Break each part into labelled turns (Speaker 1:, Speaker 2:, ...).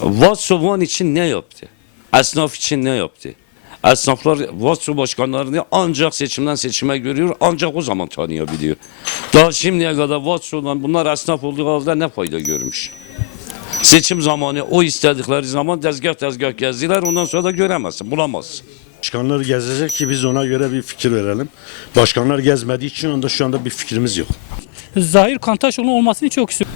Speaker 1: Vatso Van için ne yaptı? Esnaf için ne yaptı? Esnaflar Vatso başkanlarını ancak seçimden seçime görüyor, ancak o zaman tanıyabiliyor. Daha şimdiye kadar Vatso'dan bunlar esnaf olduğu halde ne fayda görmüş? Seçim zamanı o istedikleri zaman tezgah tezgah gezdiler ondan sonra da göremezsin, bulamazsın.
Speaker 2: Başkanlar gezecek ki biz ona göre bir fikir verelim. Başkanlar gezmediği için onda şu anda bir fikrimiz yok.
Speaker 3: Zahir Kantaşoğlu olmasını çok istiyorum.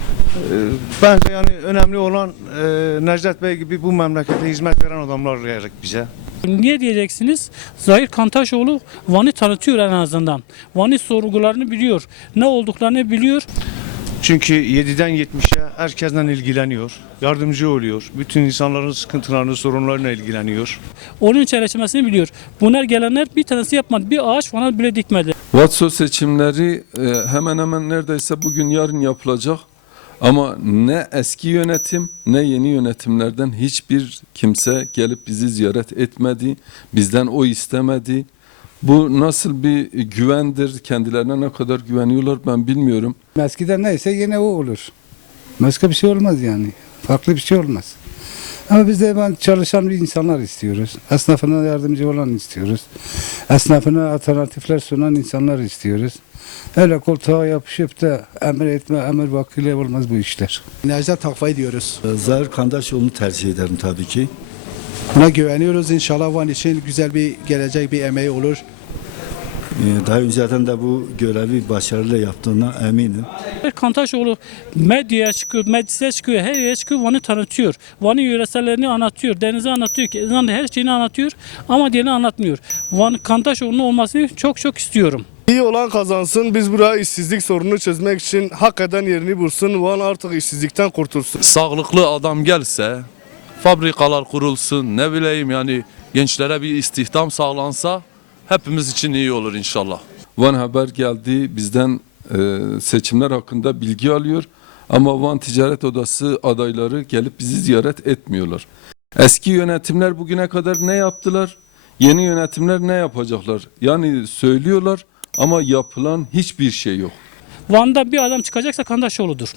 Speaker 4: Bence yani önemli olan e, Necdet Bey gibi bu memlekete hizmet veren adamlar gerek bize.
Speaker 3: Niye diyeceksiniz? Zahir Kantaşoğlu Van'ı tanıtıyor en azından. Van'ı sorgularını biliyor. Ne olduklarını biliyor.
Speaker 4: Çünkü 7'den 70'e herkesten ilgileniyor. Yardımcı oluyor. Bütün insanların sıkıntılarını, sorunlarına ilgileniyor.
Speaker 3: Onun çerçevesini biliyor. Bunlar gelenler bir tanesi yapmadı. Bir ağaç falan bile dikmedi.
Speaker 5: Vatso seçimleri e, hemen hemen neredeyse bugün yarın yapılacak. Ama ne eski yönetim ne yeni yönetimlerden hiçbir kimse gelip bizi ziyaret etmedi. Bizden o istemedi. Bu nasıl bir güvendir? Kendilerine ne kadar güveniyorlar ben bilmiyorum.
Speaker 6: Eskiden neyse yine o olur. Başka bir şey olmaz yani. Farklı bir şey olmaz. Ama biz de ben çalışan bir insanlar istiyoruz. Esnafına yardımcı olan istiyoruz. Esnafına alternatifler sunan insanlar istiyoruz. Öyle koltuğa yapışıp da emir etme, emir vakile olmaz bu işler.
Speaker 7: Necdet Akfay diyoruz.
Speaker 8: Zahir Kandaşoğlu'nu tercih ederim tabii ki.
Speaker 7: Buna güveniyoruz. İnşallah Van için güzel bir gelecek bir emeği olur.
Speaker 8: Ee, Daha önceden de bu görevi başarıyla yaptığına eminim.
Speaker 3: Kantaşoğlu medyaya çıkıyor, meclise çıkıyor, her yere çıkıyor, Van'ı tanıtıyor. Van'ın yöresellerini anlatıyor, denizi anlatıyor, Keznan'da her şeyini anlatıyor ama diğerini anlatmıyor. Van Kantaşoğlu'nun olmasını çok çok istiyorum.
Speaker 9: İyi olan kazansın. Biz buraya işsizlik sorununu çözmek için hak eden yerini bulsun. Van artık işsizlikten kurtulsun.
Speaker 10: sağlıklı adam gelse, fabrikalar kurulsun, ne bileyim yani gençlere bir istihdam sağlansa hepimiz için iyi olur inşallah.
Speaker 5: Van Haber geldi bizden e, seçimler hakkında bilgi alıyor. Ama Van Ticaret Odası adayları gelip bizi ziyaret etmiyorlar. Eski yönetimler bugüne kadar ne yaptılar? Yeni yönetimler ne yapacaklar? Yani söylüyorlar ama yapılan hiçbir şey yok.
Speaker 3: Van'da bir adam çıkacaksa Kantaşoğlu'dur.